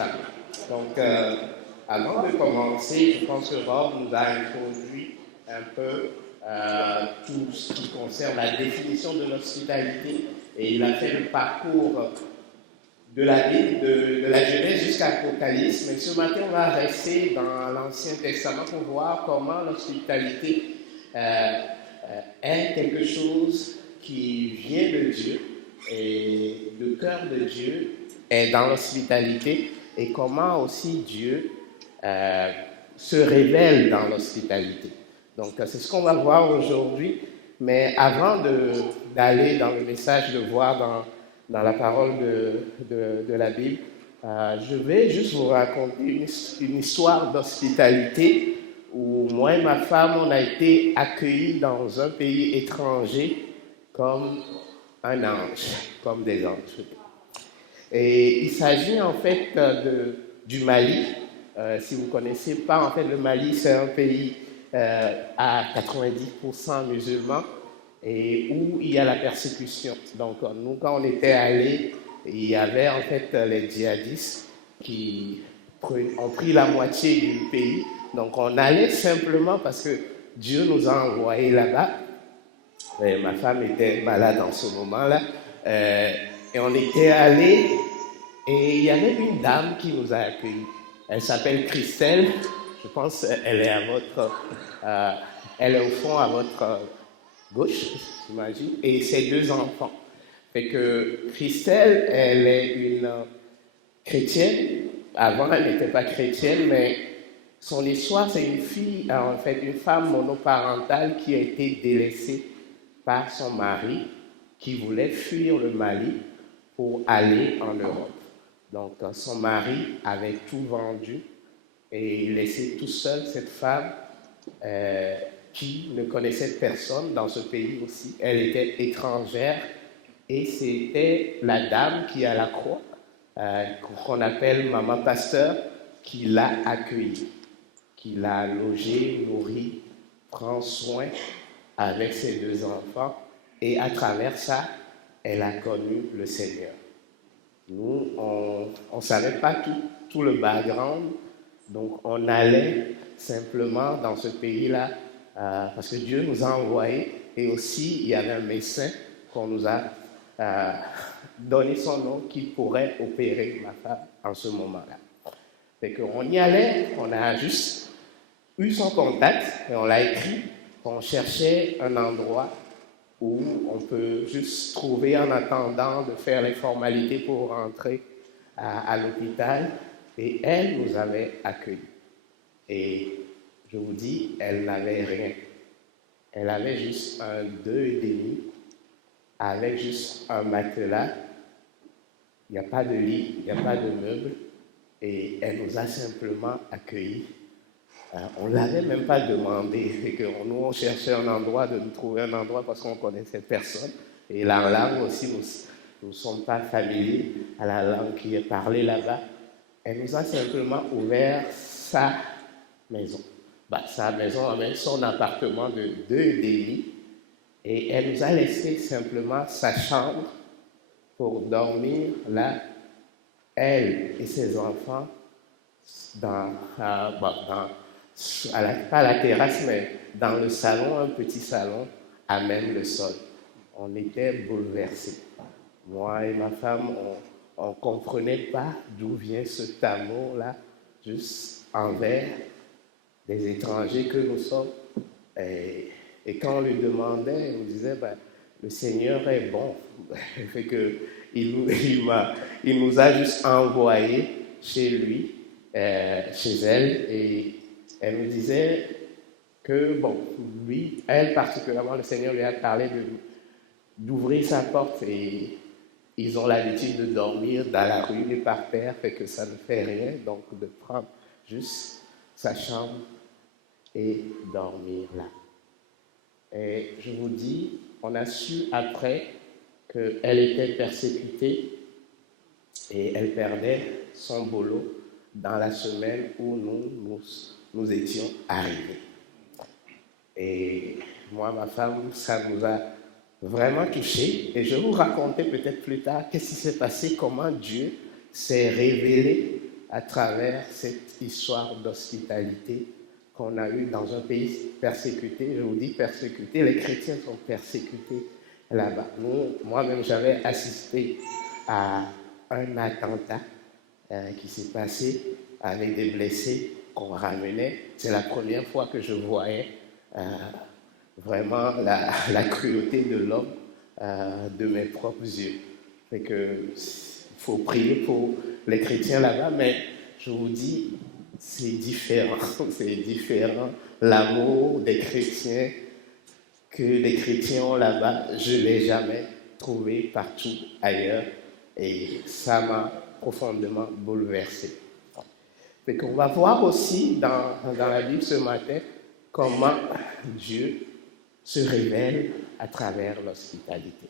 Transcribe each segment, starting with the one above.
ça. Donc, avant de commencer, je pense que Rob nous a introduit un peu tout ce qui concerne la définition de l'hospitalité et il a fait le parcours de la Bible, de la Genèse jusqu'à l'Apocalypse. Mais ce matin, on va rester dans l'Ancien Testament pour voir comment l'hospitalité est quelque chose qui vient de Dieu et le cœur de Dieu est dans l'hospitalité et comment aussi Dieu se révèle dans l'hospitalité. Donc, c'est ce qu'on va voir aujourd'hui. Mais avant d'aller dans le message, de voir dans la parole de la Bible, je vais juste vous raconter une histoire d'hospitalité où moi et ma femme, on a été accueillis dans un pays étranger comme un ange, comme des anges. Et il s'agit en fait du Mali. Si vous ne connaissez pas, en fait, le Mali, c'est un pays à 90% musulmans et où il y a la persécution. Donc, nous, quand on était allés, il y avait en fait les djihadistes qui ont pris la moitié du pays. Donc, on allait simplement parce que Dieu nous a envoyés là-bas. Et ma femme était malade en ce moment-là. Et on était allés et il y avait une dame qui nous a accueillis. Elle s'appelle Christelle. Je pense qu'elle est elle est au fond à votre gauche, j'imagine, et ses deux enfants. Fait que Christelle, elle est une chrétienne. Avant, elle n'était pas chrétienne, mais son histoire, c'est une fille, en fait, une femme monoparentale qui a été délaissée par son mari, qui voulait fuir le Mali pour aller en Europe. Donc, son mari avait tout vendu et il laissait tout seul cette femme qui ne connaissait personne dans ce pays aussi. Elle était étrangère et c'était la dame qui a la croix, qu'on appelle Maman Pasteur, qui l'a accueillie, qui l'a logée, nourrie, prend soin avec ses deux enfants et à travers ça, elle a connu le Seigneur. Nous, on ne savait pas tout le background, donc on allait simplement dans ce pays-là parce que Dieu nous a envoyés et aussi il y avait un médecin qu'on nous a donné son nom qui pourrait opérer ma femme en ce moment-là. Fait qu'on y allait, on a juste eu son contact et on l'a écrit, on cherchait un endroit où on peut juste trouver en attendant de faire les formalités pour rentrer à l'hôpital. Et elle nous avait accueillis. Et je vous dis, elle n'avait rien. Elle avait juste un 2,5 avec juste un matelas. Il n'y a pas de lit, il n'y a pas de meubles. Et elle nous a simplement accueillis. On ne l'avait même pas demandé. Et que nous, on cherchait un endroit, de nous trouver un endroit parce qu'on ne connaissait personne. Et la langue aussi, nous ne sommes pas familiers à la langue qui est parlée là-bas. Elle nous a simplement ouvert sa maison. Sa maison, même son appartement de 2,5. Et elle nous a laissé simplement sa chambre pour dormir là, elle et ses enfants, pas à la terrasse, mais dans le salon, un petit salon, à même le sol. On était bouleversés. Moi et ma femme, on ne comprenait pas d'où vient ce amour-là, juste envers des étrangers que nous sommes. Et quand on lui demandait, on disait, le Seigneur est bon. Fait que il nous a juste envoyés chez lui, chez elle, et elle nous disait que, lui, elle particulièrement, le Seigneur lui a parlé d'ouvrir sa porte et ils ont l'habitude de dormir dans la rue et par terre, fait que ça ne fait rien, donc de prendre juste sa chambre et dormir là. Et je vous dis, on a su après qu'elle était persécutée et elle perdait son boulot dans la semaine où nous étions arrivés. Et moi, ma femme, ça nous a vraiment touchés. Et je vais vous raconter peut-être plus tard qu'est-ce qui s'est passé, comment Dieu s'est révélé à travers cette histoire d'hospitalité qu'on a eue dans un pays persécuté. Je vous dis persécuté, les chrétiens sont persécutés là-bas. Moi-même, j'avais assisté à un attentat qui s'est passé avec des blessés qu'on ramenait. C'est la première fois que je voyais vraiment la cruauté de l'homme de mes propres yeux. Fait que il faut prier pour les chrétiens là-bas, mais je vous dis, c'est différent. C'est différent. L'amour des chrétiens que les chrétiens ont là-bas, je ne l'ai jamais trouvé partout ailleurs. Et ça m'a profondément bouleversé. Fait qu'on va voir aussi dans la Bible ce matin comment Dieu se révèle à travers l'hospitalité.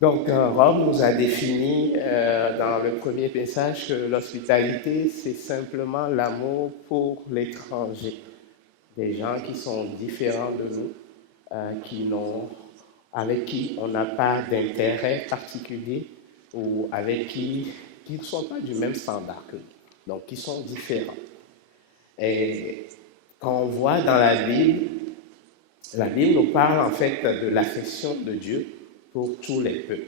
Donc, Rome nous a défini dans le premier message que l'hospitalité, c'est simplement l'amour pour l'étranger. Des gens qui sont différents de nous, avec qui on n'a pas d'intérêt particulier ou avec qui ne sont pas du même standard que nous, donc qui sont différents. Et quand on voit dans la Bible nous parle en fait de l'affection de Dieu pour tous les peuples.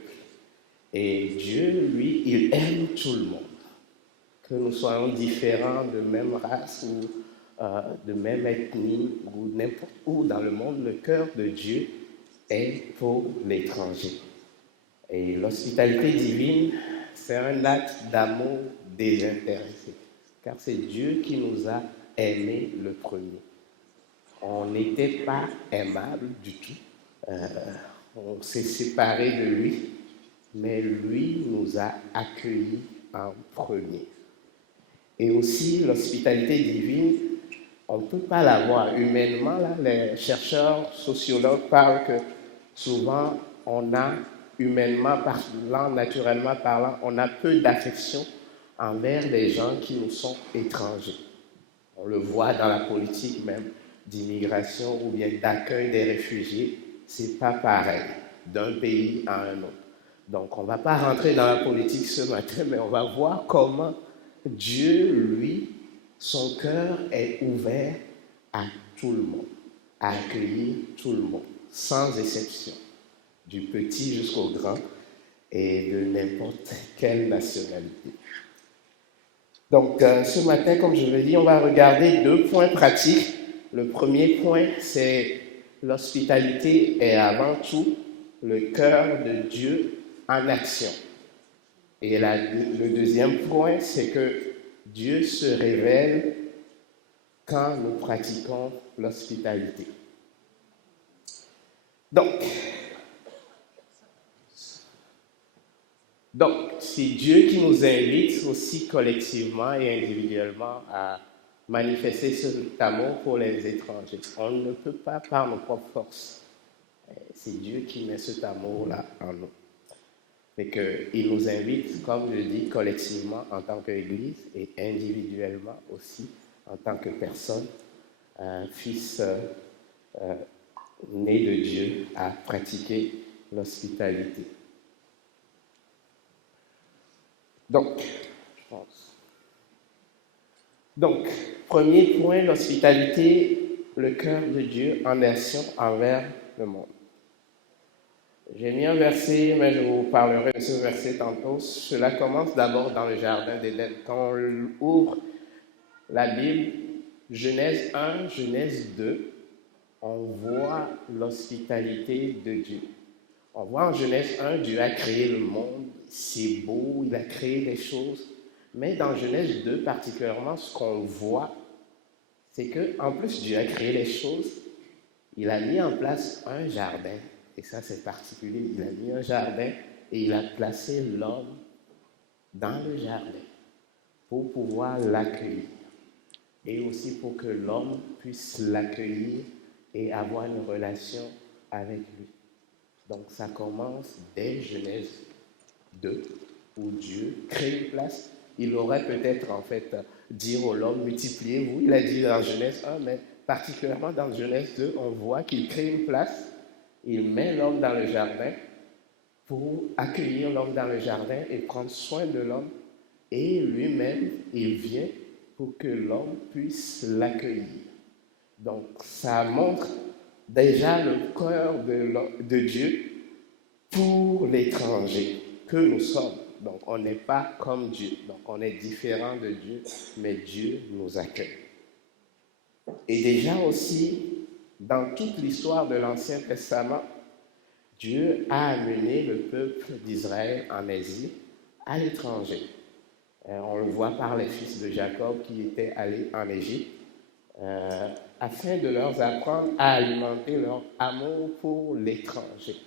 Et Dieu, lui, il aime tout le monde. Que nous soyons différents de même race ou de même ethnie ou n'importe où dans le monde, le cœur de Dieu est pour l'étranger. Et l'hospitalité divine, c'est un acte d'amour désintéressé, car c'est Dieu qui nous a aimés le premier. On n'était pas aimable du tout. On s'est séparés de lui, mais lui nous a accueillis en premier. Et aussi, l'hospitalité divine, on ne peut pas l'avoir humainement. Là, les chercheurs sociologues parlent que souvent, on a, humainement parlant, naturellement parlant, on a peu d'affection envers les gens qui nous sont étrangers. On le voit dans la politique même d'immigration ou bien d'accueil des réfugiés, c'est pas pareil d'un pays à un autre. Donc, on ne va pas rentrer dans la politique ce matin, mais on va voir comment Dieu, lui, son cœur est ouvert à tout le monde, à accueillir tout le monde, sans exception, du petit jusqu'au grand et de n'importe quelle nationalité. Donc, ce matin, comme je l'ai dit, on va regarder 2 points pratiques. Le premier point, c'est l'hospitalité est avant tout le cœur de Dieu en action. Et le deuxième point, c'est que Dieu se révèle quand nous pratiquons l'hospitalité. Donc, c'est Dieu qui nous invite aussi collectivement et individuellement à manifester cet amour pour les étrangers. On ne peut pas par nos propres forces. C'est Dieu qui met cet amour-là en nous. Et qu'il nous invite, comme je dis, collectivement en tant qu'Église et individuellement aussi en tant que personne, fils né de Dieu, à pratiquer l'hospitalité. Donc, premier point, l'hospitalité, le cœur de Dieu en action envers le monde. J'ai mis un verset, mais je vous parlerai de ce verset tantôt. Cela commence d'abord dans le jardin d'Éden. Quand on ouvre la Bible, Genèse 1, Genèse 2, on voit l'hospitalité de Dieu. On voit en Genèse 1, Dieu a créé le monde, c'est beau, il a créé des choses. Mais dans Genèse 2 particulièrement, ce qu'on voit, c'est qu'en plus Dieu a créé les choses, il a mis en place un jardin. Et ça, c'est particulier. Il a mis un jardin et il a placé l'homme dans le jardin pour pouvoir l'accueillir. Et aussi pour que l'homme puisse l'accueillir et avoir une relation avec lui. Donc, ça commence dès Genèse 2, où Dieu crée une place. Il aurait peut-être, en fait, dire à l'homme, multipliez-vous. Il a dit dans Genèse 1, mais particulièrement dans Genèse 2, on voit qu'il crée une place. Il met l'homme dans le jardin pour accueillir l'homme dans le jardin et prendre soin de l'homme et lui-même, il vient pour que l'homme puisse l'accueillir. Donc, ça montre déjà le cœur de Dieu pour l'étranger que nous sommes. Donc, on n'est pas comme Dieu. Donc, on est différent de Dieu, mais Dieu nous accueille. Et déjà aussi, dans toute l'histoire de l'Ancien Testament, Dieu a amené le peuple d'Israël en exil à l'étranger. On le voit par les fils de Jacob qui étaient allés en Égypte afin de leur apprendre à alimenter leur amour pour l'étranger.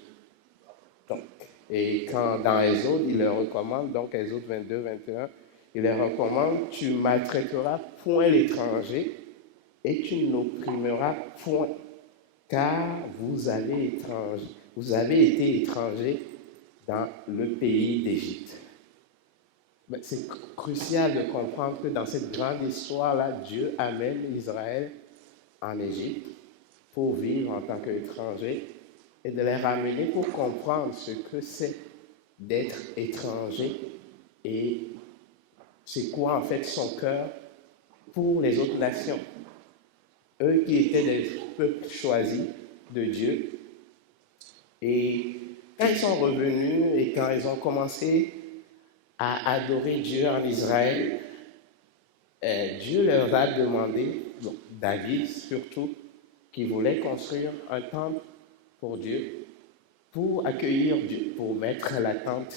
Donc, et quand dans Exode, il leur recommande, donc Exode 22, 21, il leur recommande, tu maltraiteras point l'étranger et tu n'opprimeras point, car vous avez été étrangers dans le pays d'Égypte. C'est crucial de comprendre que dans cette grande histoire-là, Dieu amène Israël en Égypte pour vivre en tant qu'étranger et de les ramener pour comprendre ce que c'est d'être étranger et c'est quoi en fait son cœur pour les autres nations. Eux qui étaient des peuples choisis de Dieu. Et quand ils sont revenus et quand ils ont commencé à adorer Dieu en Israël, Dieu leur a demandé, donc David surtout, qui voulait construire un temple pour Dieu, pour accueillir Dieu, pour mettre la tente,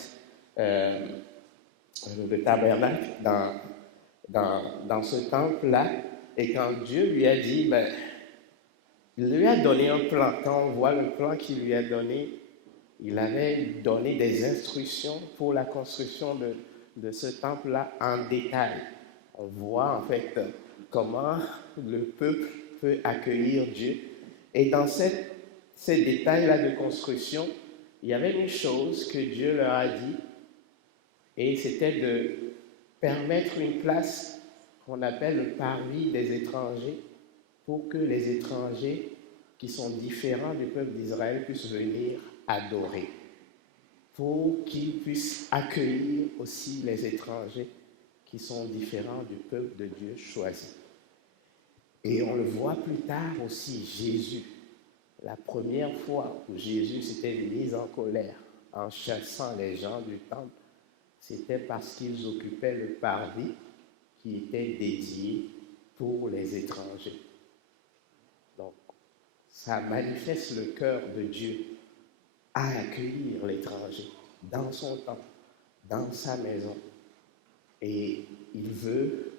le tabernacle dans ce temple-là. Et quand Dieu lui a dit, il lui a donné un plan. Quand on voit le plan qu'il lui a donné, il avait donné des instructions pour la construction de ce temple-là en détail. On voit en fait comment le peuple peut accueillir Dieu. Et dans ces détails-là de construction, il y avait une chose que Dieu leur a dit, et c'était de permettre une place qu'on appelle le parvis des étrangers, pour que les étrangers qui sont différents du peuple d'Israël puissent venir adorer, pour qu'ils puissent accueillir aussi les étrangers qui sont différents du peuple de Dieu choisi. Et on le voit plus tard aussi, Jésus. La première fois où Jésus s'était mis en colère en chassant les gens du temple, c'était parce qu'ils occupaient le parvis qui était dédié pour les étrangers. Donc, ça manifeste le cœur de Dieu à accueillir l'étranger dans son temple, dans sa maison. Et il veut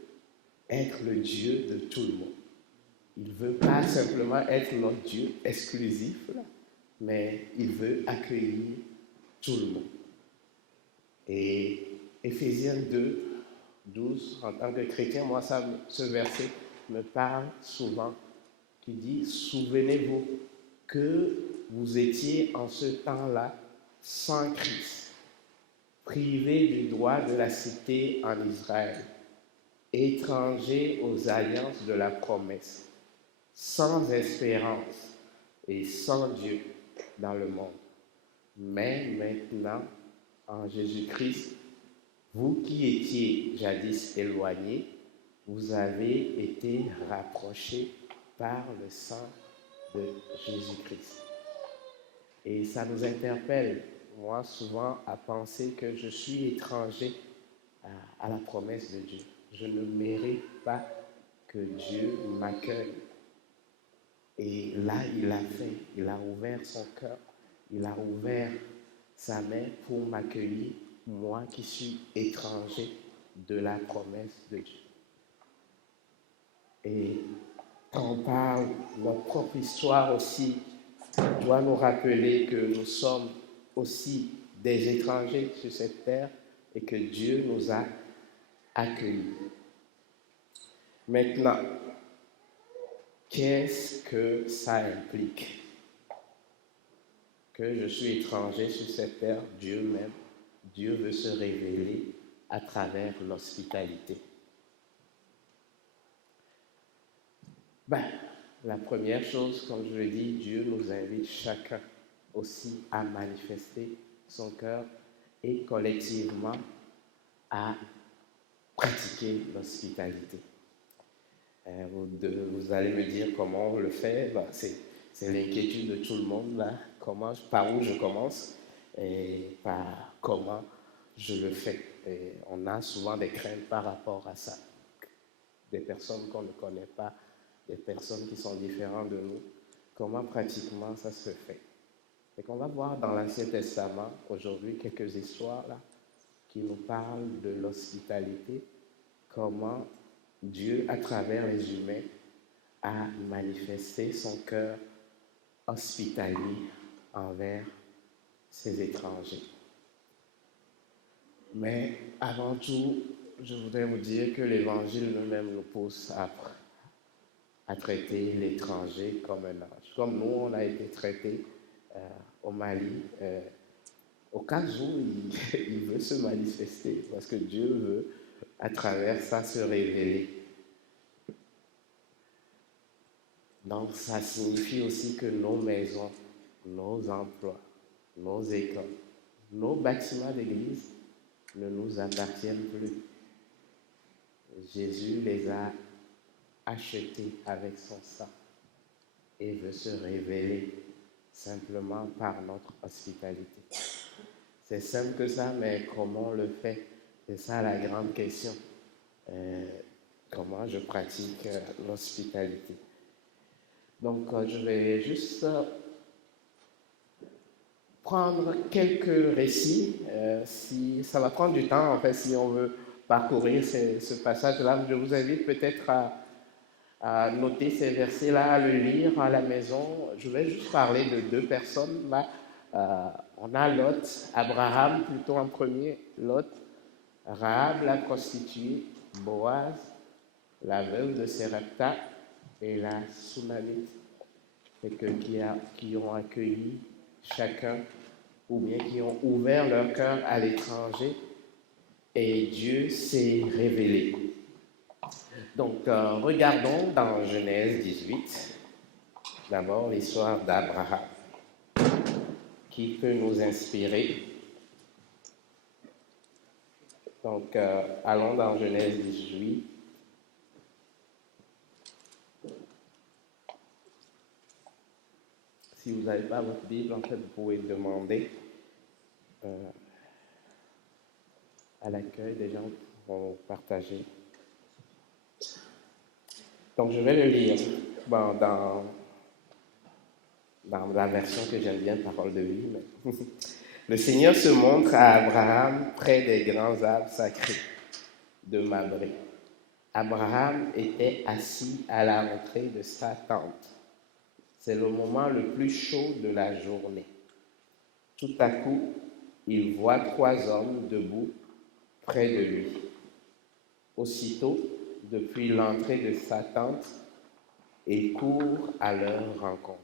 être le Dieu de tout le monde. Il ne veut pas simplement être notre Dieu exclusif, là, mais il veut accueillir tout le monde. Et Éphésiens 2, 12, en tant que chrétien, moi, ce verset me parle souvent, qui dit « Souvenez-vous que vous étiez en ce temps-là sans Christ, privés du droit de la cité en Israël, étrangers aux alliances de la promesse, sans espérance et sans Dieu dans le monde. Mais maintenant, en Jésus-Christ, vous qui étiez jadis éloignés, vous avez été rapprochés par le sang de Jésus-Christ. » Et ça nous interpelle, moi, souvent, à penser que je suis étranger à la promesse de Dieu. Je ne mérite pas que Dieu m'accueille. Et là, il a fait, il a ouvert son cœur, il a ouvert sa main pour m'accueillir, moi qui suis étranger de la promesse de Dieu. Et quand on parle de notre propre histoire aussi, doit nous rappeler que nous sommes aussi des étrangers sur cette terre et que Dieu nous a accueillis. Maintenant, qu'est-ce que ça implique? Que je suis étranger sur cette terre, Dieu m'aime, Dieu veut se révéler à travers l'hospitalité. La première chose, comme je le dis, Dieu nous invite chacun aussi à manifester son cœur et collectivement à pratiquer l'hospitalité. Vous allez me dire comment on le fait. Ben, c'est l'inquiétude de tout le monde là. Par où je commence et par comment je le fais. Et on a souvent des craintes par rapport à ça. Des personnes qu'on ne connaît pas, des personnes qui sont différentes de nous. Comment pratiquement ça se fait. Et qu'on va voir dans l'Ancien Testament aujourd'hui quelques histoires là qui nous parlent de l'hospitalité, comment Dieu, à travers les humains, a manifesté son cœur hospitalier envers ses étrangers. Mais avant tout, je voudrais vous dire que l'Évangile lui-même nous pousse à traiter l'étranger comme un ange. Comme nous, on a été traités au Mali, au cas où il veut se manifester, parce que Dieu veut, à travers ça, se révéler. Donc, ça signifie aussi que nos maisons, nos emplois, nos écoles, nos bâtiments d'église ne nous appartiennent plus. Jésus les a achetés avec son sang et veut se révéler simplement par notre hospitalité. C'est simple que ça, mais comment on le fait? C'est ça la grande question. Comment je pratique l'hospitalité? Donc, je vais juste prendre quelques récits. Si ça va prendre du temps, en fait, si on veut parcourir ce passage-là. Je vous invite peut-être à noter ces versets-là, à le lire à la maison. Je vais juste parler de deux personnes. Là, on a Lot, Abraham plutôt en premier, Lot, Rahab la prostituée, Boaz, la veuve de Sérepta et la Sunamite, qui ont accueilli chacun ou bien qui ont ouvert leur cœur à l'étranger et Dieu s'est révélé. Donc, regardons dans Genèse 18, d'abord l'histoire d'Abraham, qui peut nous inspirer. Donc, allons dans Genèse 18. Si vous n'avez pas votre Bible, en fait, vous pouvez demander à l'accueil, des gens vont partager. Donc, je vais le lire dans la version que j'aime bien, Parole de vie. Mais le Seigneur se montre à Abraham près des grands arbres sacrés de Mamré. Abraham était assis à la rentrée de sa tente. C'est le moment le plus chaud de la journée. Tout à coup, il voit 3 hommes debout près de lui. Aussitôt, depuis l'entrée de sa tente, il court à leur rencontre.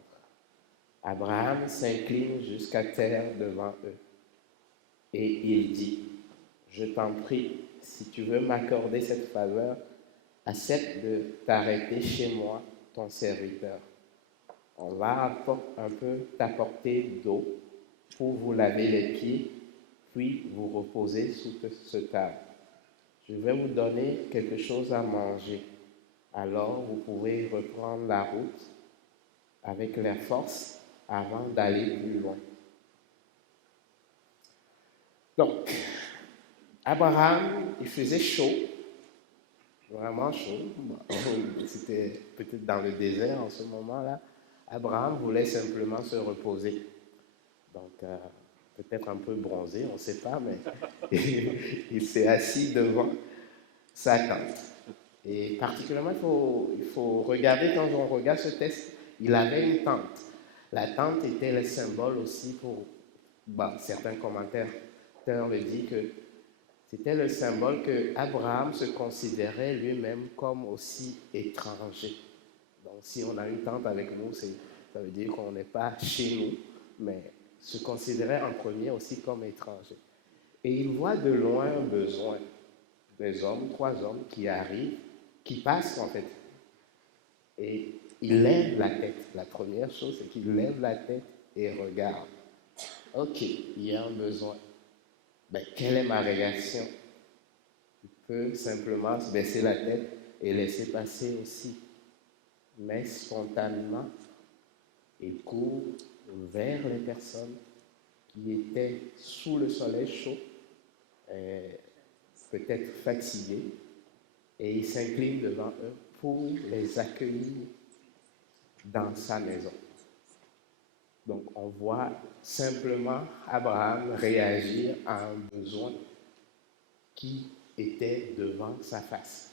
Abraham s'incline jusqu'à terre devant eux et il dit, « Je t'en prie, si tu veux m'accorder cette faveur, accepte de t'arrêter chez moi, ton serviteur. On va un peu t'apporter d'eau pour vous laver les pieds, puis vous reposer sous ce table. Je vais vous donner quelque chose à manger. Alors vous pouvez reprendre la route avec la force avant d'aller plus loin. » Donc, Abraham, il faisait chaud, vraiment chaud. C'était peut-être dans le désert en ce moment-là. Abraham voulait simplement se reposer. Donc, peut-être un peu bronzé, on ne sait pas, mais il s'est assis devant sa tente. Et particulièrement, il faut regarder, quand on regarde ce texte, il avait une tente. La tente était le symbole aussi pour, certains commentaires le disent que c'était le symbole que Abraham se considérait lui-même comme aussi étranger. Donc si on a une tente avec nous, ça veut dire qu'on n'est pas chez nous, mais se considérait en premier aussi comme étranger. Et il voit de loin un besoin des hommes, 3 hommes qui arrivent, qui passent en fait. Et il lève la tête. La première chose, c'est qu'il lève la tête et regarde. Ok, il y a un besoin. Quelle est ma réaction? peut simplement se baisser la tête et laisser passer aussi. Mais spontanément, il court vers les personnes qui étaient sous le soleil chaud, peut-être fatiguées, et il s'incline devant eux pour les accueillir dans sa maison. Donc on voit simplement Abraham réagir à un besoin qui était devant sa face.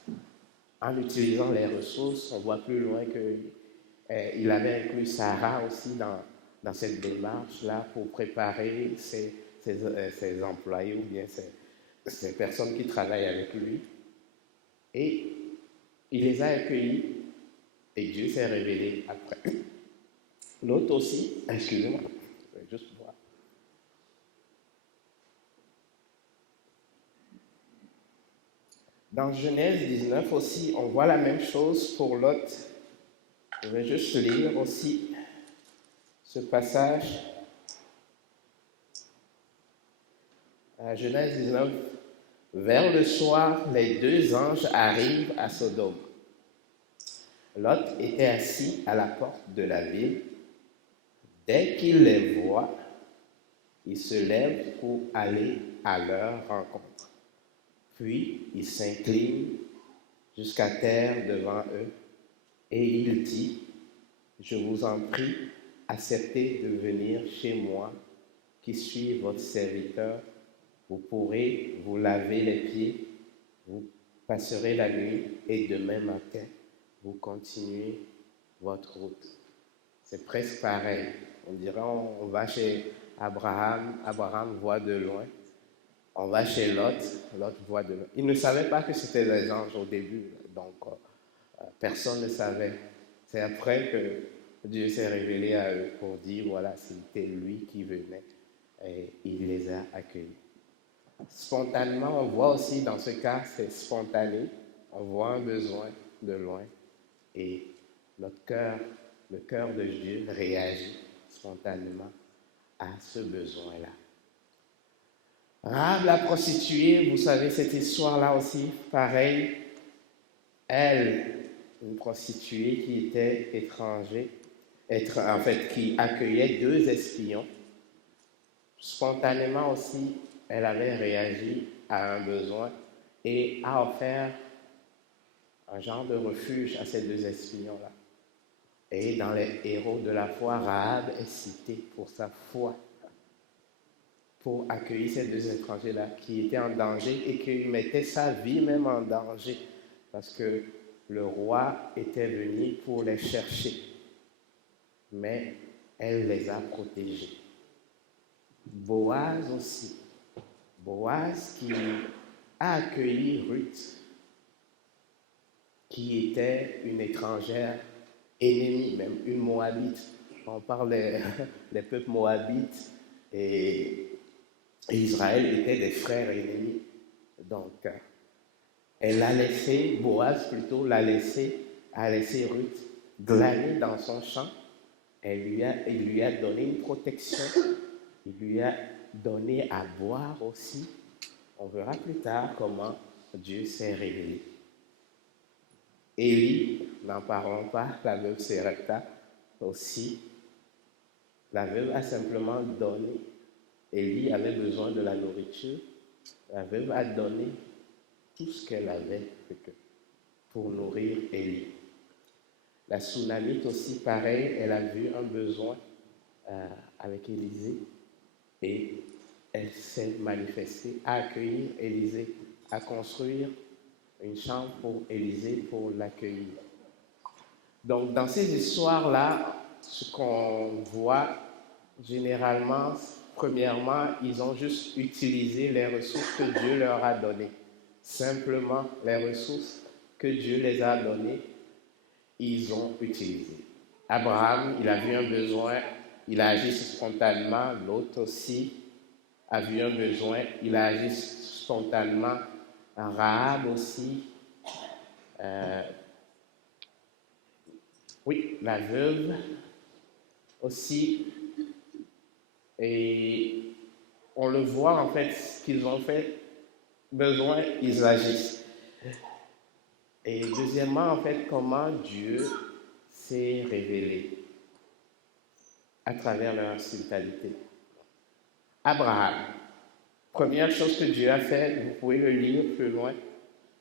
En utilisant les ressources, on voit plus loin qu'il avait inclus Sarah aussi dans cette démarche-là pour préparer ses employés ou bien ces personnes qui travaillent avec lui. Et il les a accueillis et Dieu s'est révélé après. L'autre aussi, excusez-moi, je vais juste voir. Dans Genèse 19 aussi, on voit la même chose pour Lot. Je vais juste lire aussi ce passage. À Genèse 19, vers le soir, les deux anges arrivent à Sodome. Lot était assis à la porte de la ville. Dès qu'il les voit, il se lève pour aller à leur rencontre. Puis il s'incline jusqu'à terre devant eux et il dit, je vous en prie, acceptez de venir chez moi, qui suis votre serviteur. Vous pourrez vous laver les pieds, vous passerez la nuit et demain matin, vous continuez votre route. C'est presque pareil. On dirait on va chez Abraham, Abraham voit de loin. On va chez Lot, Lot voit de loin. Il ne savait pas que c'était des anges au début, donc personne ne savait. C'est après que Dieu s'est révélé à eux pour dire, voilà, c'était lui qui venait et il les a accueillis. Spontanément, on voit aussi dans ce cas, c'est spontané, on voit un besoin de loin et notre cœur, le cœur de Dieu réagit spontanément à ce besoin-là. Rahab la prostituée, vous savez cette histoire-là aussi, pareil, elle, une prostituée qui était étranger, en fait, qui accueillait deux espions, spontanément aussi, elle avait réagi à un besoin et a offert un genre de refuge à ces deux espions-là. Et dans les héros de la foi, Rahab est citée pour sa foi, pour accueillir ces deux étrangers-là qui étaient en danger et qui mettaient sa vie même en danger parce que le roi était venu pour les chercher. Mais elle les a protégés. Boaz aussi. Boaz qui a accueilli Ruth, qui était une étrangère ennemie, même une Moabite. On parle des peuples moabites et Israël étaient des frères ennemis. Donc, elle a laissé, Boaz plutôt, a laissé Ruth glaner dans son champ. Il lui a donné une protection. Il lui a donné à boire aussi. On verra plus tard comment Dieu s'est révélé. Élie, n'en parlons pas, la veuve Sérepta aussi. La veuve a simplement donné. Élie avait besoin de la nourriture. La veuve a donné tout ce qu'elle avait pour nourrir Élie. La Sunamite aussi, pareil, elle a vu un besoin avec Élisée et elle s'est manifestée à accueillir Élisée, à construire une chambre pour Élisée pour l'accueillir. Donc, dans ces histoires-là, ce qu'on voit généralement, premièrement, ils ont juste utilisé les ressources que Dieu leur a données. Simplement, les ressources que Dieu les a données, ils ont utilisées. Abraham, il a vu un besoin, il a agi spontanément. L'autre aussi a vu un besoin, il a agi spontanément. Rahab aussi. Oui, la veuve aussi. Et on le voit en fait, ce qu'ils ont fait, besoin, ils agissent. Et deuxièmement, en fait, comment Dieu s'est révélé à travers leur hospitalité. Abraham, première chose que Dieu a fait, vous pouvez le lire plus loin,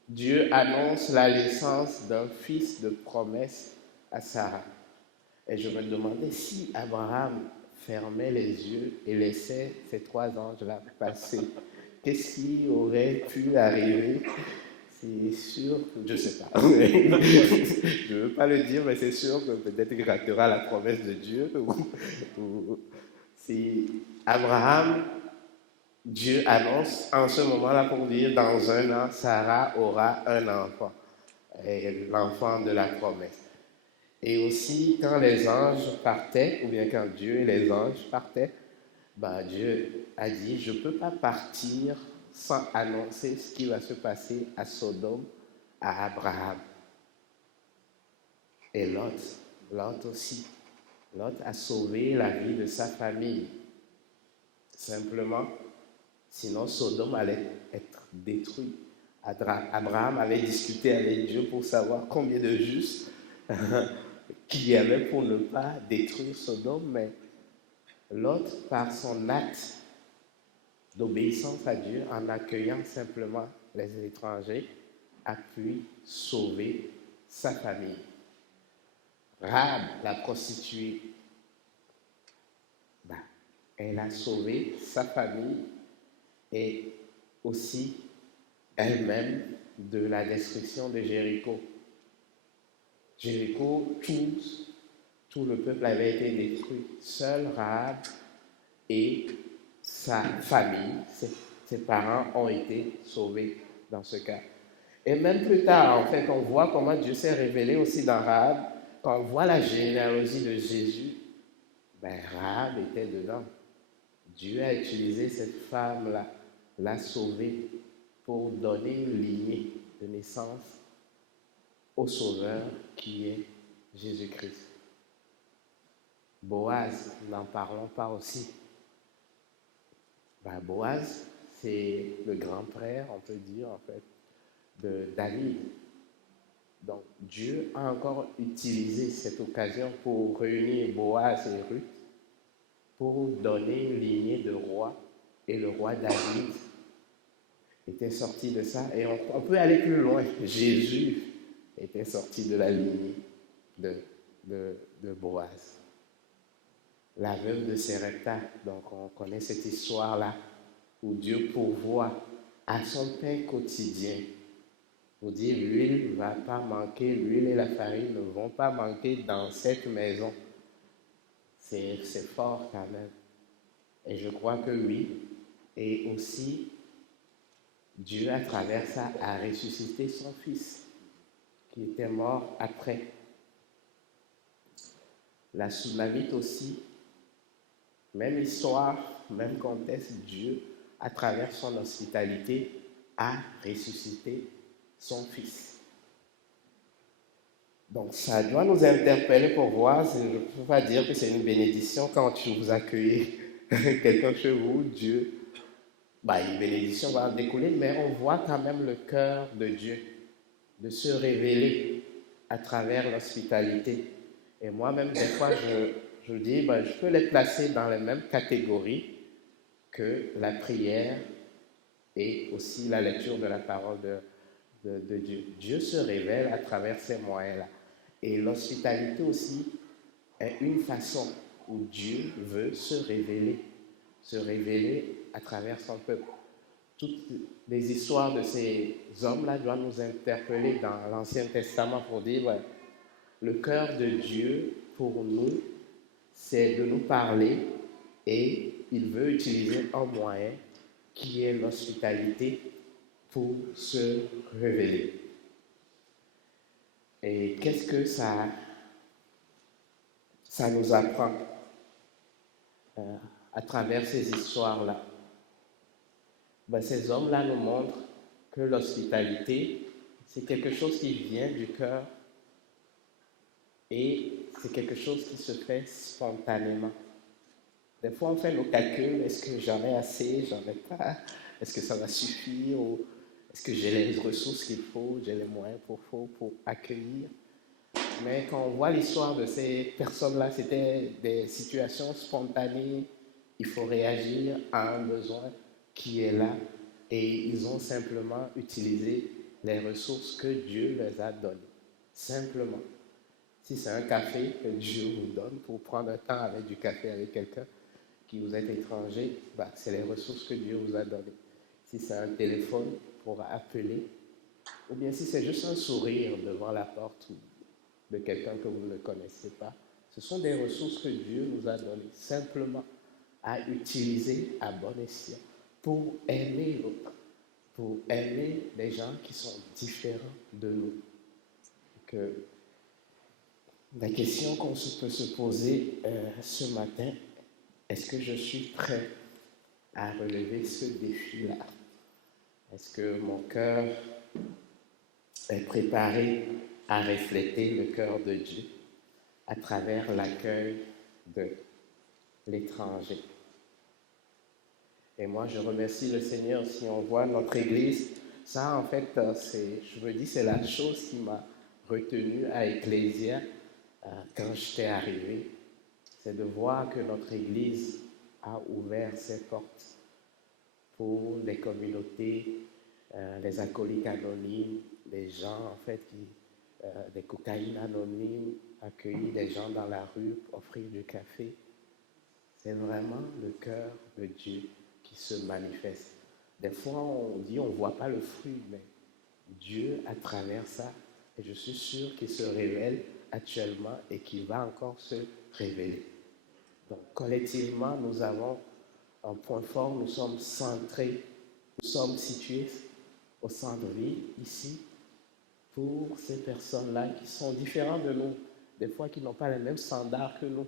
Dieu annonce la naissance d'un fils de promesse à Sarah. Et je me demandais si Abraham fermait les yeux et laissait ces trois anges-là passer, qu'est-ce qui aurait pu arriver? C'est sûr, je ne sais pas. Je ne veux pas le dire, mais c'est sûr que peut-être il ratera la promesse de Dieu. Ou si Abraham, Dieu annonce en ce moment-là pour dire dans un an, Sarah aura un enfant, et l'enfant de la promesse. Et aussi, quand les anges partaient, ou bien quand Dieu et les anges partaient, Dieu a dit, je ne peux pas partir sans annoncer ce qui va se passer à Sodome, à Abraham. Et Lot aussi. Lot a sauvé la vie de sa famille. Simplement, sinon Sodome allait être détruit. Abraham avait discuté avec Dieu pour savoir combien de justes qu'il y avait pour ne pas détruire Sodome, mais Lot, par son acte d'obéissance à Dieu, en accueillant simplement les étrangers, a pu sauver sa famille. Rahab, la prostituée, elle a sauvé sa famille et aussi elle-même de la destruction de Jéricho. Jéricho, tout le peuple avait été détruit. Seul Rahab et sa famille, ses parents ont été sauvés dans ce cas. Et même plus tard, en fait, on voit comment Dieu s'est révélé aussi dans Rahab. Quand on voit la généalogie de Jésus, Rahab était dedans. Dieu a utilisé cette femme-là, l'a sauvée pour donner une lignée de naissance au Sauveur qui est Jésus-Christ. Boaz, n'en parlons pas aussi. Boaz, c'est le grand frère, on peut dire, en fait, de David. Donc, Dieu a encore utilisé cette occasion pour réunir Boaz et Ruth pour donner une lignée de roi. Et le roi David était sorti de ça. Et on peut aller plus loin. Jésus était sorti de la lignée de Boaz. La veuve de Sérepta, donc on connaît cette histoire-là, où Dieu pourvoit à son pain quotidien. Pour dire, l'huile ne va pas manquer, l'huile et la farine ne vont pas manquer dans cette maison. C'est fort quand même. Et je crois que oui. Et aussi, Dieu, à travers ça, a ressuscité son fils, qui était mort après. La Sunamite aussi, même histoire, même contexte, Dieu, à travers son hospitalité, a ressuscité son fils. Donc ça doit nous interpeller pour voir, je ne peux pas dire que c'est une bénédiction quand vous accueillez quelqu'un chez vous, Dieu, une bénédiction va en découler, mais on voit quand même le cœur de Dieu, de se révéler à travers l'hospitalité. Et moi-même, des fois, je dis, je peux les placer dans les mêmes catégories que la prière et aussi la lecture de la parole de Dieu. Dieu se révèle à travers ces moyens-là. Et l'hospitalité aussi est une façon où Dieu veut se révéler à travers son peuple. Toutes les histoires de ces hommes-là doivent nous interpeller dans l'Ancien Testament pour dire, le cœur de Dieu pour nous, c'est de nous parler et il veut utiliser un moyen qui est l'hospitalité pour se révéler. Et qu'est-ce que ça nous apprend à travers ces histoires-là? Ces hommes-là nous montrent que l'hospitalité, c'est quelque chose qui vient du cœur et c'est quelque chose qui se fait spontanément. Des fois, on fait nos calculs, est-ce que j'en ai assez, j'en ai pas, est-ce que ça va suffire, ou est-ce que j'ai les ressources qu'il faut, j'ai les moyens pour accueillir. Mais quand on voit l'histoire de ces personnes-là, c'était des situations spontanées, il faut réagir à un besoin qui est là et ils ont simplement utilisé les ressources que Dieu leur a données. Simplement. Si c'est un café que Dieu vous donne pour prendre un temps avec du café avec quelqu'un qui vous est étranger, bah, c'est les ressources que Dieu vous a données. Si c'est un téléphone pour appeler, ou bien si c'est juste un sourire devant la porte de quelqu'un que vous ne connaissez pas, ce sont des ressources que Dieu nous a données simplement à utiliser à bon escient pour aimer l'autre, pour aimer les gens qui sont différents de nous. Que la question qu'on peut se poser ce matin, est-ce que je suis prêt à relever ce défi-là? Est-ce que mon cœur est préparé à refléter le cœur de Dieu à travers l'accueil de l'étranger? Et moi, je remercie le Seigneur si on voit notre Église. Ça, en fait, je me dis, c'est la chose qui m'a retenu à Ecclésia quand j'étais arrivé. C'est de voir que notre Église a ouvert ses portes pour les communautés, les alcooliques anonymes, les gens, en fait, des cocaïnes anonymes, accueillir des gens dans la rue, offrir du café. C'est vraiment le cœur de Dieu qui se manifeste. Des fois, on dit on ne voit pas le fruit, mais Dieu, à travers ça, et je suis sûr qu'il se révèle actuellement et qu'il va encore se révéler. Donc, collectivement, nous avons un point fort, nous sommes centrés, nous sommes situés au centre-ville, ici, pour ces personnes-là qui sont différentes de nous, des fois qui n'ont pas les mêmes standards que nous.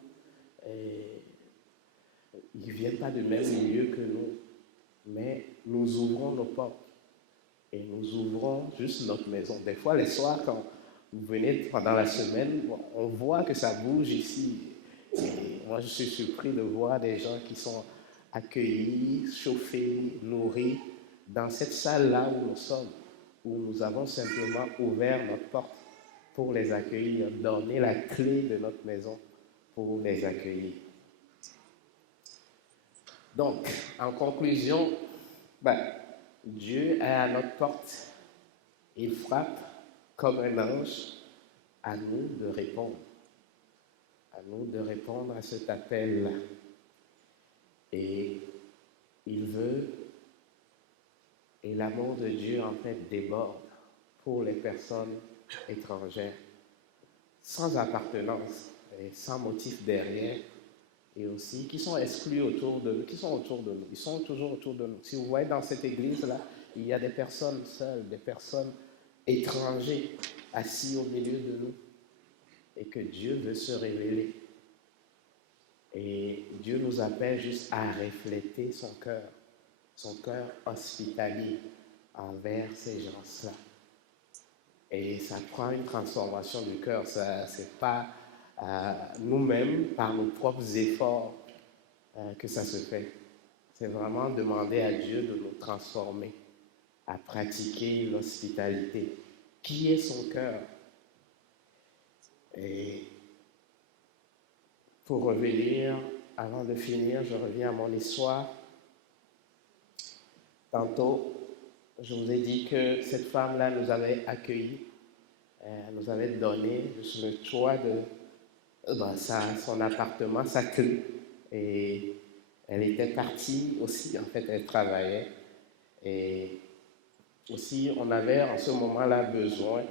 Et ils ne viennent pas du même milieu que nous, mais nous ouvrons nos portes et nous ouvrons juste notre maison. Des fois, les soirs, quand vous venez pendant la semaine, on voit que ça bouge ici. Et moi, je suis surpris de voir des gens qui sont accueillis, chauffés, nourris dans cette salle-là où nous sommes, où nous avons simplement ouvert notre porte pour les accueillir, donner la clé de notre maison pour les accueillir. Donc, en conclusion, Dieu est à notre porte. Il frappe comme un ange. À nous de répondre. À nous de répondre à cet appel-là. Et il veut, et l'amour de Dieu en fait déborde pour les personnes étrangères, sans appartenance et sans motif derrière, et aussi qui sont exclus autour de nous, qui sont autour de nous. Ils sont toujours autour de nous. Si vous voyez dans cette église-là, il y a des personnes seules, des personnes étrangères assis au milieu de nous, et que Dieu veut se révéler. Et Dieu nous appelle juste à refléter son cœur hospitalier envers ces gens-là. Et ça prend une transformation du cœur. Ça, c'est pas nous-mêmes, par nos propres efforts, que ça se fait. C'est vraiment demander à Dieu de nous transformer, à pratiquer l'hospitalité. Qui est son cœur? Et pour revenir, avant de finir, je reviens à mon histoire. Tantôt, je vous ai dit que cette femme-là nous avait accueillis, nous avait donné le choix de son appartement, sa clé. Et elle était partie aussi, en fait, elle travaillait. Et aussi, on avait en ce moment-là besoin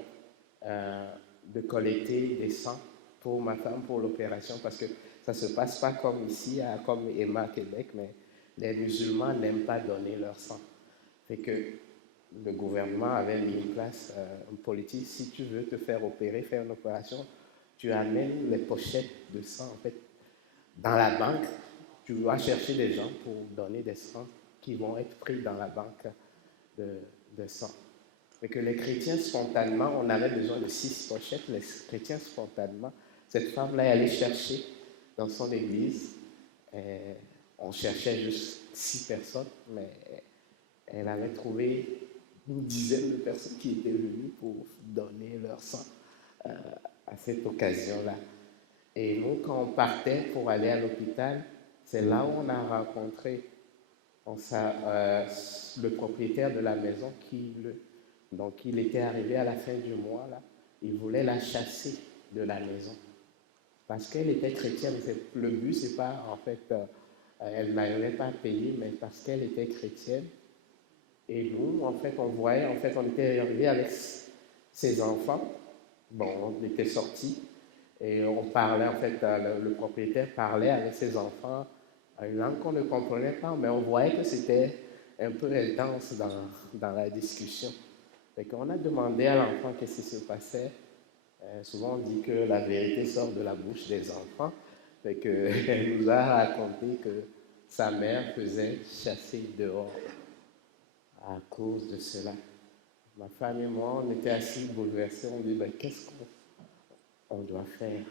de collecter des sangs pour ma femme, pour l'opération, parce que ça ne se passe pas comme ici, comme Emma, Québec, mais les musulmans n'aiment pas donner leur sang. Fait que le gouvernement avait mis en place une politique, si tu veux te faire opérer, faire une opération, tu amènes les pochettes de sang, en fait, dans la banque, tu dois chercher des gens pour donner des sangs qui vont être pris dans la banque de sang. Mais que les chrétiens, spontanément, on avait besoin de 6 pochettes, les chrétiens, spontanément, cette femme-là, elle allait chercher dans son église, on cherchait juste 6 personnes, mais elle avait trouvé une dizaine de personnes qui étaient venues pour donner leur sang euh, à cette occasion-là. Et nous, quand on partait pour aller à l'hôpital, c'est là où on a rencontré le propriétaire de la maison donc il était arrivé à la fin du mois, là, il voulait la chasser de la maison. Parce qu'elle était chrétienne. Le but, c'est pas, en fait, elle n'avait pas payé, mais parce qu'elle était chrétienne. Et nous, en fait, on voyait, en fait, on était arrivé avec ses enfants. Bon, on était sortis et on parlait, en fait, le propriétaire parlait avec ses enfants à une langue qu'on ne comprenait pas, mais on voyait que c'était un peu intense dans la discussion. Et qu'on a demandé à l'enfant qu'est-ce qui se passait. Souvent, on dit que la vérité sort de la bouche des enfants. Fait que, elle nous a raconté que sa mère faisait chasser dehors à cause de cela. Ma femme et moi, on était assis bouleversés. On dit, ben, qu'est-ce qu'on doit faire?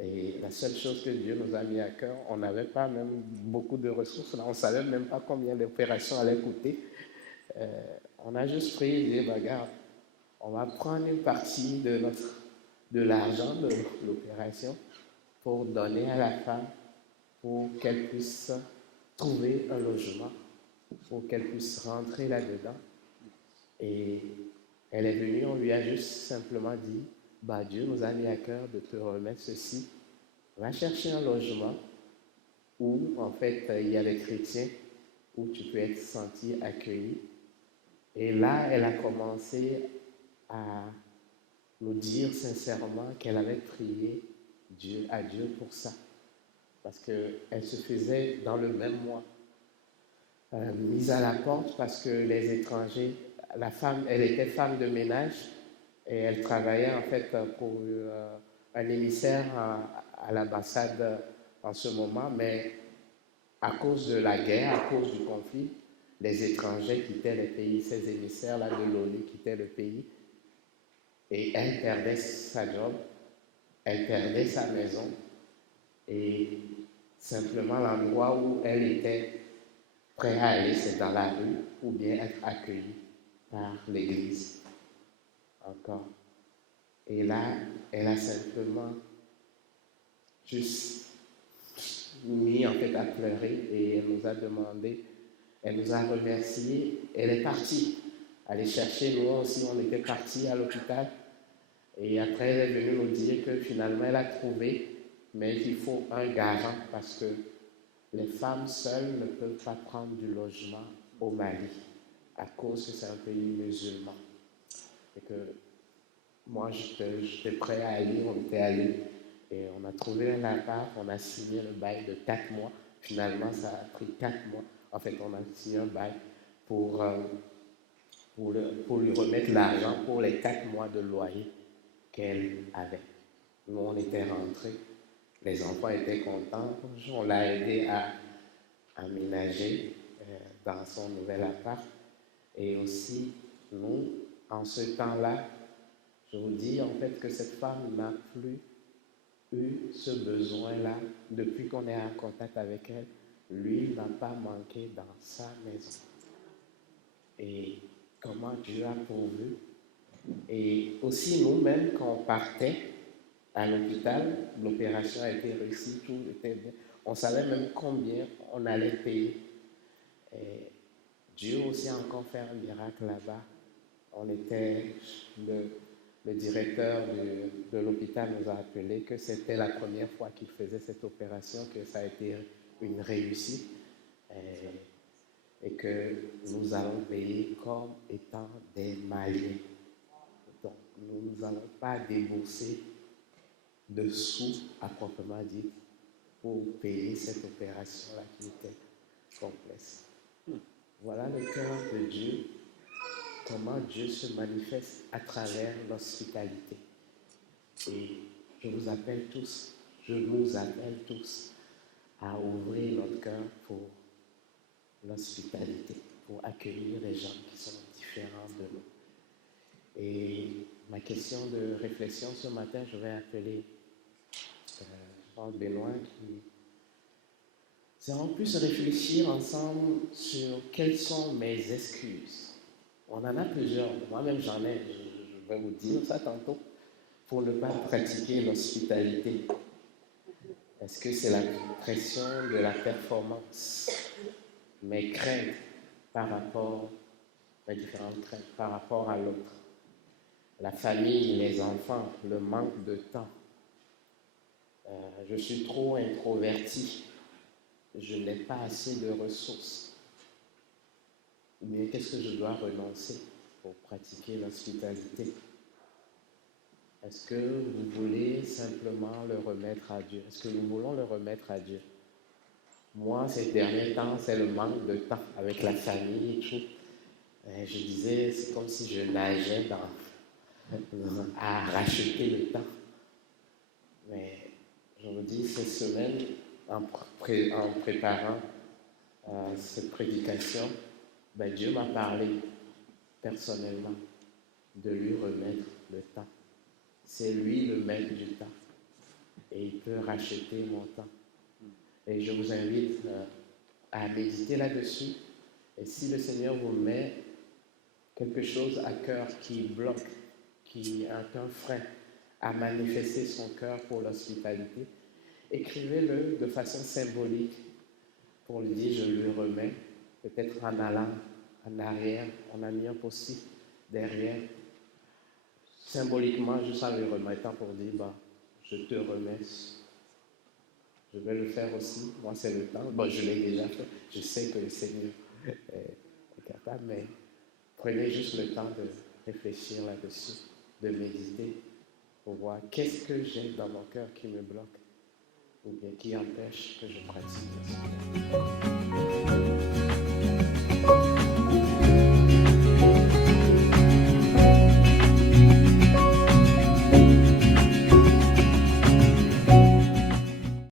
Et la seule chose que Dieu nous a mis à cœur, on n'avait pas même beaucoup de ressources. Là, on ne savait même pas combien l'opération allait coûter. On a juste pris et dit, ben, regarde, on va prendre une partie de l'argent de l'opération pour donner à la femme pour qu'elle puisse trouver un logement, pour qu'elle puisse rentrer là-dedans. Et elle est venue, on lui a juste simplement dit, bah, Dieu nous a mis à cœur de te remettre ceci. Va chercher un logement où, en fait, il y a des chrétiens, où tu peux être senti accueilli. Et là, elle a commencé à nous dire sincèrement qu'elle avait prié à Dieu pour ça. Parce qu'elle se faisait dans le même mois mise à la porte parce que les étrangers, la femme, elle était femme de ménage et elle travaillait en fait pour un émissaire à l'ambassade en ce moment, mais à cause de la guerre, à cause du conflit, les étrangers quittaient le pays, ces émissaires-là de l'ONU quittaient le pays et elle perdait sa job, elle perdait sa maison et simplement l'endroit où elle était prête à aller, c'est dans la rue ou bien être accueillie par l'église encore. Et là, elle a simplement juste mis en fait à pleurer et elle nous a demandé, elle nous a remercié, elle est partie aller chercher, nous aussi on était partis à l'hôpital et après elle est venue nous dire que finalement elle a trouvé, mais il faut un garant parce que les femmes seules ne peuvent pas prendre du logement au Mali à cause que c'est un pays musulman. Et que moi j'étais prêt à aller, on était allé et on a trouvé un appart, on a signé le bail de 4 mois. Finalement, ça a pris 4 mois. En fait, on a signé un bail pour, pour lui remettre l'argent pour les 4 mois de loyer qu'elle avait. Nous, on était rentrés, les enfants étaient contents, on l'a aidé à aménager dans son nouvel appart. Et aussi, nous, en ce temps-là, je vous dis en fait que cette femme n'a plus eu ce besoin-là depuis qu'on est en contact avec elle. Lui n'a pas manqué dans sa maison. Et comment Dieu a pourvu. Et aussi nous-mêmes, quand on partait à l'hôpital, l'opération a été réussie, tout était bien. On savait même combien on allait payer. Et Dieu aussi a encore fait un miracle là-bas. On était, le directeur de l'hôpital nous a appelé que c'était la première fois qu'il faisait cette opération, que ça a été une réussite et que nous allons payer comme étant des Maliens. Donc, nous n'allons pas débourser de sous à proprement dit pour payer cette opération-là qui était complexe. Voilà le cœur de Dieu, comment Dieu se manifeste à travers l'hospitalité. Et je vous appelle tous, je nous appelle tous à ouvrir notre cœur pour l'hospitalité, pour accueillir les gens qui sont différents de nous. Et ma question de réflexion ce matin, je vais appeler Benoît qui... On puisse réfléchir ensemble sur quelles sont mes excuses On en a plusieurs. Moi-même, j'en ai. Je vais vous dire ça tantôt. Pour ne pas pratiquer l'hospitalité. Est-ce que c'est la pression de la performance? Mes craintes par rapport, mes différentes craintes par rapport à l'autre. La famille, les enfants, le manque de temps. Je suis trop introverti. Je n'ai pas assez de ressources. Mais qu'est-ce que je dois renoncer pour pratiquer l'hospitalité? Est-ce que vous voulez simplement le remettre à Dieu? Est-ce que nous voulons le remettre à Dieu? Moi, ces derniers temps, c'est le manque de temps avec la famille et tout. Je disais, c'est comme si je nageais à racheter le temps. Mais je vous dis, cette semaine, en préparant cette prédication, Dieu m'a parlé personnellement de lui remettre le temps. C'est lui le maître du temps. Et il peut racheter mon temps. Et je vous invite à méditer là-dessus. Et si le Seigneur vous met quelque chose à cœur qui bloque, qui est un frein à manifester son cœur pour l'hospitalité, écrivez-le de façon symbolique pour lui dire je lui remets, peut-être en allant en arrière, en a mis un post-it derrière, symboliquement juste en lui remettant pour dire je te remets. Je vais le faire aussi. Moi, c'est le temps. Je l'ai déjà fait. Je sais que le Seigneur est capable, mais prenez juste le temps de réfléchir là-dessus, de méditer pour voir qu'est-ce que j'ai dans mon cœur qui me bloque ou bien qui empêche que je pratique le Seigneur.